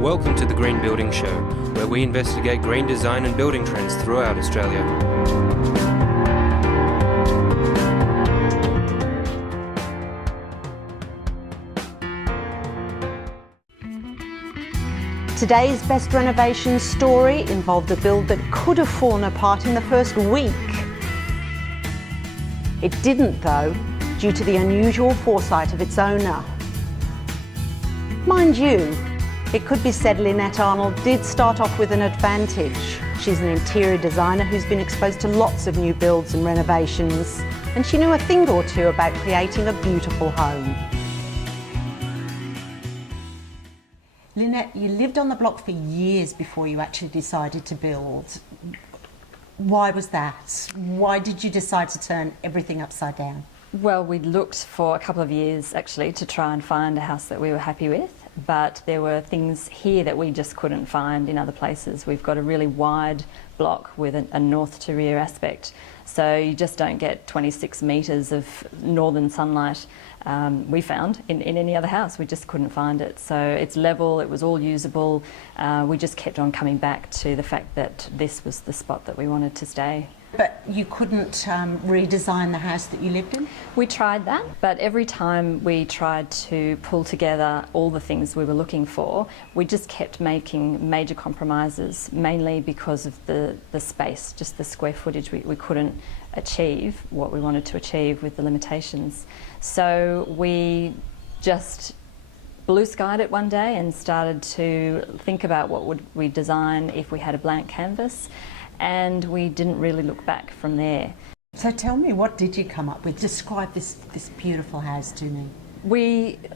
Welcome to the Green Building Show, where we investigate green design and building trends throughout Australia. Today's best renovation story involved a build that could have fallen apart in the first week. It didn't though, due to the unusual foresight of its owner. Mind you, it could be said Lynette Arnold did start off with an advantage. She's an interior designer who's been exposed to lots of new builds and renovations, and she knew a thing or two about creating a beautiful home. Lynette, you lived on the block for years before you actually decided to build. Why was that? Why did you decide to turn everything upside down? Well, we looked for a couple of years actually to try and find a house that we were happy with, but there were things here that we just couldn't find in other places. We've got a really wide block with a north to rear aspect, so you just don't get 26 metres of northern sunlight we found in any other house. We just couldn't find it. So it's level, it was all usable. We just kept on coming back to the fact that this was the spot that we wanted to stay. But you couldn't redesign the house that you lived in? We tried that, but every time we tried to pull together all the things we were looking for, we just kept making major compromises, mainly because of the space, just the square footage. We couldn't achieve what we wanted to achieve with the limitations. So we just blue skied it one day and started to think about what would we design if we had a blank canvas. And we didn't really look back from there. So tell me, what did you come up with? Describe this beautiful house to me.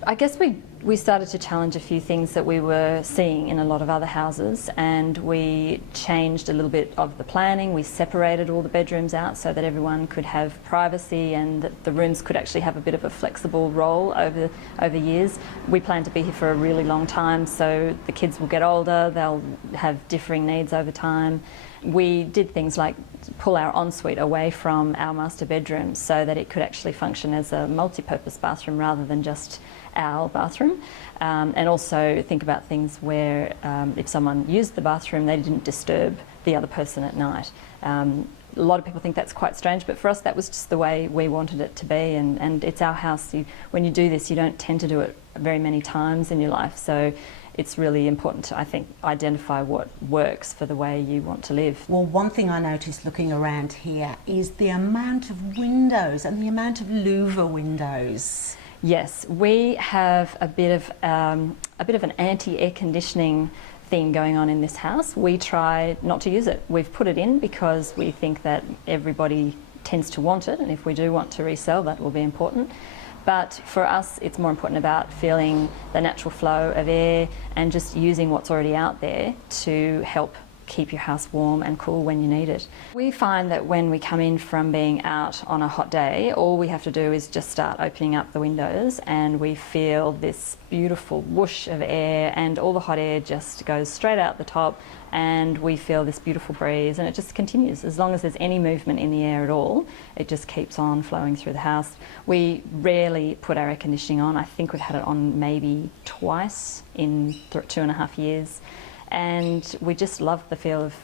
I guess we started to challenge a few things that we were seeing in a lot of other houses, and we changed a little bit of the planning. We separated all the bedrooms out so that everyone could have privacy and that the rooms could actually have a bit of a flexible role over years. We plan to be here for a really long time, so the kids will get older, they'll have differing needs over time. We did things like pull our ensuite away from our master bedroom so that it could actually function as a multi-purpose bathroom rather than just our bathroom, and also think about things where if someone used the bathroom, they didn't disturb the other person at night. A lot of people think that's quite strange, but for us that was just the way we wanted it to be, and it's our house. When you do this, you don't tend to do it very many times in your life, so it's really important to, I think, identify what works for the way you want to live. Well, one thing I noticed looking around here is the amount of windows and the amount of louver windows. Yes, we have a bit of an anti-air conditioning thing going on in this house. We try not to use it. We've put it in because we think that everybody tends to want it, and if we do want to resell, that will be important. But for us, it's more important about feeling the natural flow of air and just using what's already out there to help keep your house warm and cool when you need it. We find that when we come in from being out on a hot day, all we have to do is just start opening up the windows and we feel this beautiful whoosh of air, and all the hot air just goes straight out the top, and we feel this beautiful breeze, and it just continues. As long as there's any movement in the air at all, it just keeps on flowing through the house. We rarely put our air conditioning on. I think we've had it on maybe twice in 2.5 years. And we just love the feel of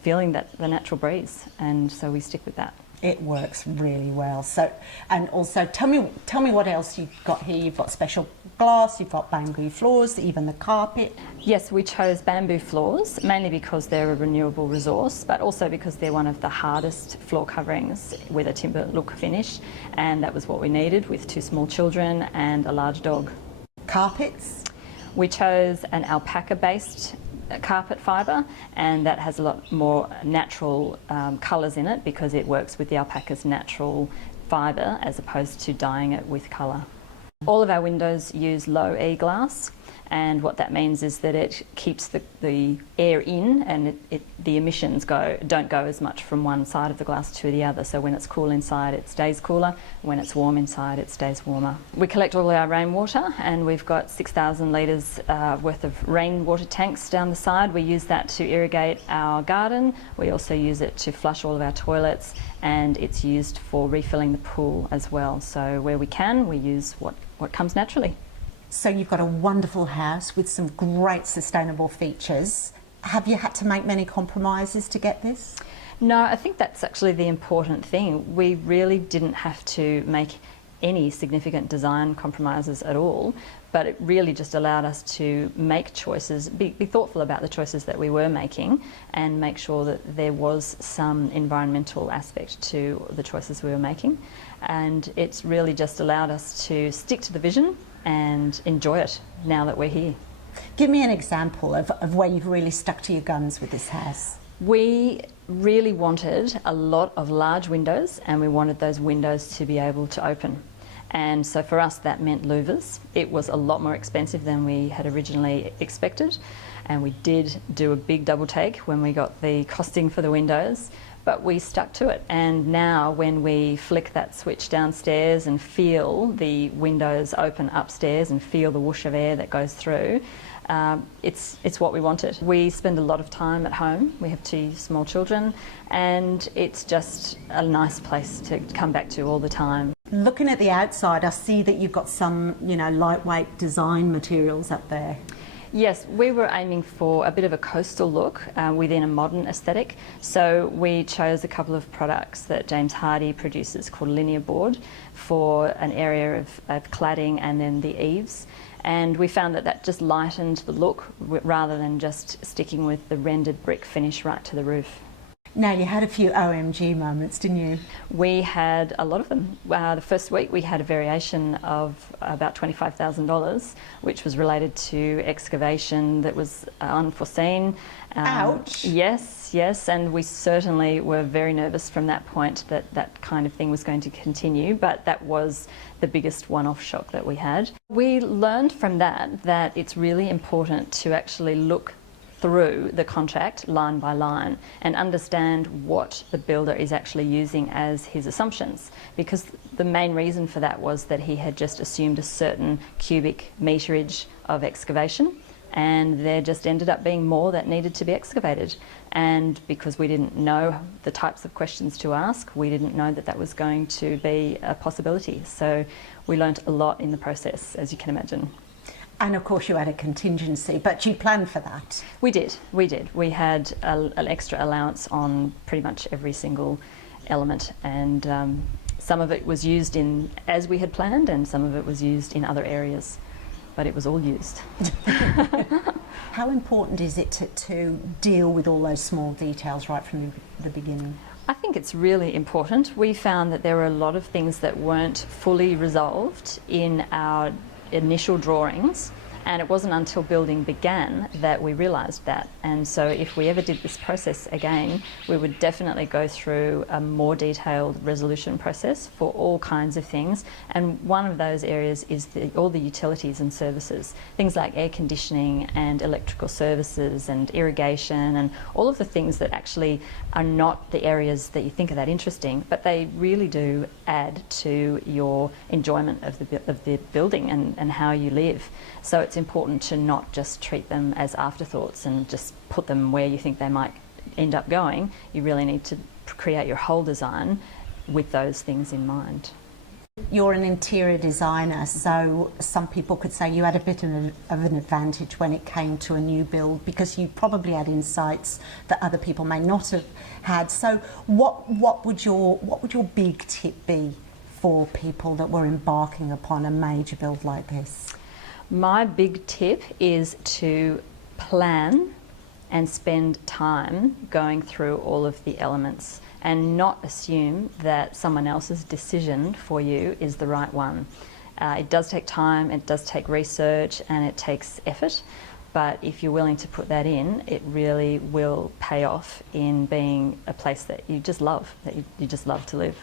feeling the natural breeze, and so we stick with that. It works really well. So, and also tell me what else you've got here. You've got special glass, you've got bamboo floors, even the carpet. Yes, we chose bamboo floors mainly because they're a renewable resource, but also because they're one of the hardest floor coverings with a timber look finish, and that was what we needed with 2 small children and a large dog. Carpets? We chose an alpaca-based carpet fibre, and that has a lot more natural colours in it because it works with the alpaca's natural fibre as opposed to dyeing it with colour. All of our windows use low E glass, and what that means is that it keeps the air in, and the emissions don't go as much from one side of the glass to the other. So when it's cool inside, it stays cooler. When it's warm inside, it stays warmer. We collect all our rainwater, and we've got 6,000 litres worth of rainwater tanks down the side. We use that to irrigate our garden. We also use it to flush all of our toilets, and it's used for refilling the pool as well. So where we can, we use what comes naturally. So you've got a wonderful house with some great sustainable features. Have you had to make many compromises to get this? No, I think that's actually the important thing. We really didn't have to make any significant design compromises at all, but it really just allowed us to make choices, be thoughtful about the choices that we were making, and make sure that there was some environmental aspect to the choices we were making. And it's really just allowed us to stick to the vision and enjoy it now that we're here. Give me an example of where you've really stuck to your guns with this house. We really wanted a lot of large windows, and we wanted those windows to be able to open. And so for us that meant louvers. It was a lot more expensive than we had originally expected, and we did do a big double take when we got the costing for the windows, but we stuck to it. And now when we flick that switch downstairs and feel the windows open upstairs and feel the whoosh of air that goes through, it's what we wanted. We spend a lot of time at home. We have 2 small children, and it's just a nice place to come back to all the time. Looking at the outside, I see that you've got some, lightweight design materials up there. Yes, we were aiming for a bit of a coastal look within a modern aesthetic. So we chose a couple of products that James Hardie produces called linear board for an area of cladding and then the eaves. And we found that just lightened the look rather than just sticking with the rendered brick finish right to the roof. Now, you had a few OMG moments, didn't you? We had a lot of them. The first week we had a variation of about $25,000, which was related to excavation that was unforeseen. Ouch! Yes, and we certainly were very nervous from that point that kind of thing was going to continue, but that was the biggest one-off shock that we had. We learned from that it's really important to actually look through the contract line by line and understand what the builder is actually using as his assumptions, because the main reason for that was that he had just assumed a certain cubic meterage of excavation, and there just ended up being more that needed to be excavated. And because we didn't know the types of questions to ask, we didn't know that was going to be a possibility. So we learnt a lot in the process, as you can imagine. And of course you had a contingency, but you planned for that. We did. We had an extra allowance on pretty much every single element, and some of it was used in as we had planned, and some of it was used in other areas, but it was all used. How important is it to deal with all those small details right from the beginning? I think it's really important. We found that there were a lot of things that weren't fully resolved in our initial drawings, and it wasn't until building began that we realised that. And so if we ever did this process again, we would definitely go through a more detailed resolution process for all kinds of things, and one of those areas is all the utilities and services, things like air conditioning and electrical services and irrigation and all of the things that actually are not the areas that you think are that interesting, but they really do add to your enjoyment of the building and how you live. So it's important to not just treat them as afterthoughts and just put them where you think they might end up going. You really need to create your whole design with those things in mind. You're an interior designer, so some people could say you had a bit of an advantage when it came to a new build because you probably had insights that other people may not have had. So what would your big tip be for people that were embarking upon a major build like this? My big tip is to plan and spend time going through all of the elements and not assume that someone else's decision for you is the right one. It does take time, it does take research, and it takes effort, but if you're willing to put that in, it really will pay off in being a place that you just love to live.